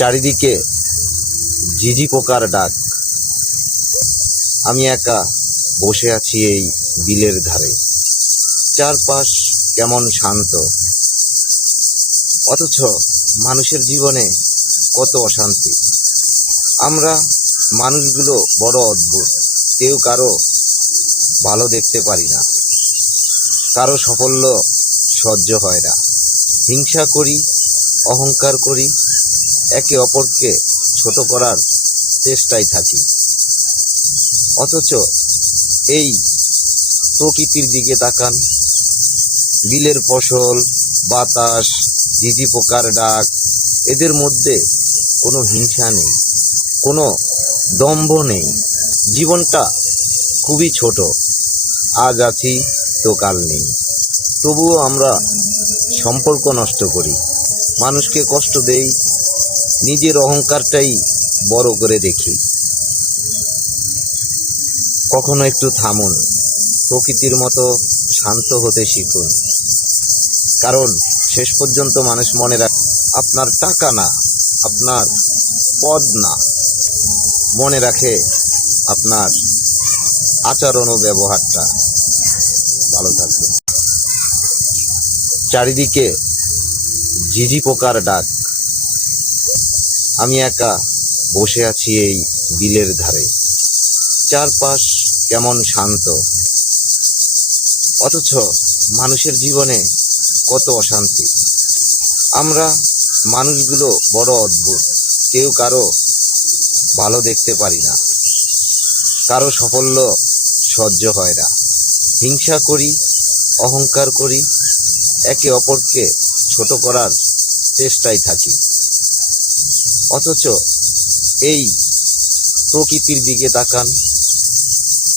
চারিদিকে ঝিঝি পোকার ডাক। আমি একা বসে আছি এই বিলের ধারে। চারপাশ কেমন শান্ত, অথচ মানুষের জীবনে কত অশান্তি। আমরা মানুষগুলো বড় অদ্ভুত। কেউ কারো ভালো দেখতে পারি না, কারো সাফল্য সহ্য হয় না। হিংসা করি, অহংকার করি, একে অপরকে ছোট করার চেষ্টায় থাকি। অথচ এই প্রকৃতির দিকে তাকান, বিলের ফসল, বাতাস, ঝিঝি পোকার ডাক, এদের মধ্যে কোনো হিংসা নেই, কোনো দম্ভ নেই। জীবনটা খুবই ছোট, আজ আছি তো কাল নেই। তবুও আমরা সম্পর্ক নষ্ট করি, মানুষকে কষ্ট দেই, নিজের অহংকারটাই বড় করে দেখি। কখনো একটু থামুন, প্রকৃতির মতো শান্ত হতে শিখুন। কারণ শেষ পর্যন্ত মানুষ মনে রাখে আপনার টাকা না, আপনার পদ না, মনে রাখে আপনার আচরণ ও ব্যবহারটা। ভালো থাকবেন। চারিদিকে ঝিঝি পোকার ডাক। আমি একা বসে আছি এই বিলের ধারে। চারপাশ কেমন শান্ত, অথচ মানুষের জীবনে কত অশান্তি। আমরা মানুষগুলো বড় অদ্ভুত। কেউ কারো ভালো দেখতে পারি না, কারো সাফল্য সহ্য হয় না। হিংসা করি, অহংকার করি, একে অপরকে ছোট করার চেষ্টায় থাকি। অথচ এই প্রকৃতির দিকে তাকান,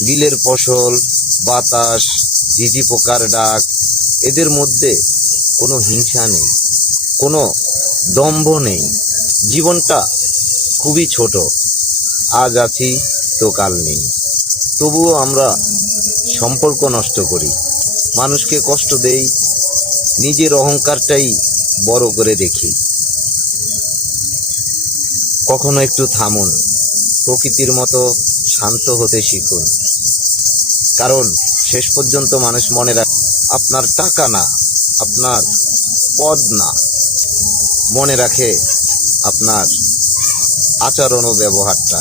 বিলের ফসল, বাতাস, ঝিঝি পোকার ডাক, এদের মধ্যে কোনো হিংসা নেই, কোনো দম্ভ নেই। জীবনটা খুবই ছোট, আজ আছি তো কাল নেই। তবুও আমরা সম্পর্ক নষ্ট করি, মানুষকে কষ্ট দেই, নিজের অহংকারটাই বড় করে দেখি। কখনো একটু থামুন, প্রকৃতির মতো শান্ত হতে শিখুন। কারণ শেষ পর্যন্ত মানুষ মনে রাখে আপনার টাকা না, আপনার পদ না, মনে রাখে আপনার আচরণ ও ব্যবহারটা।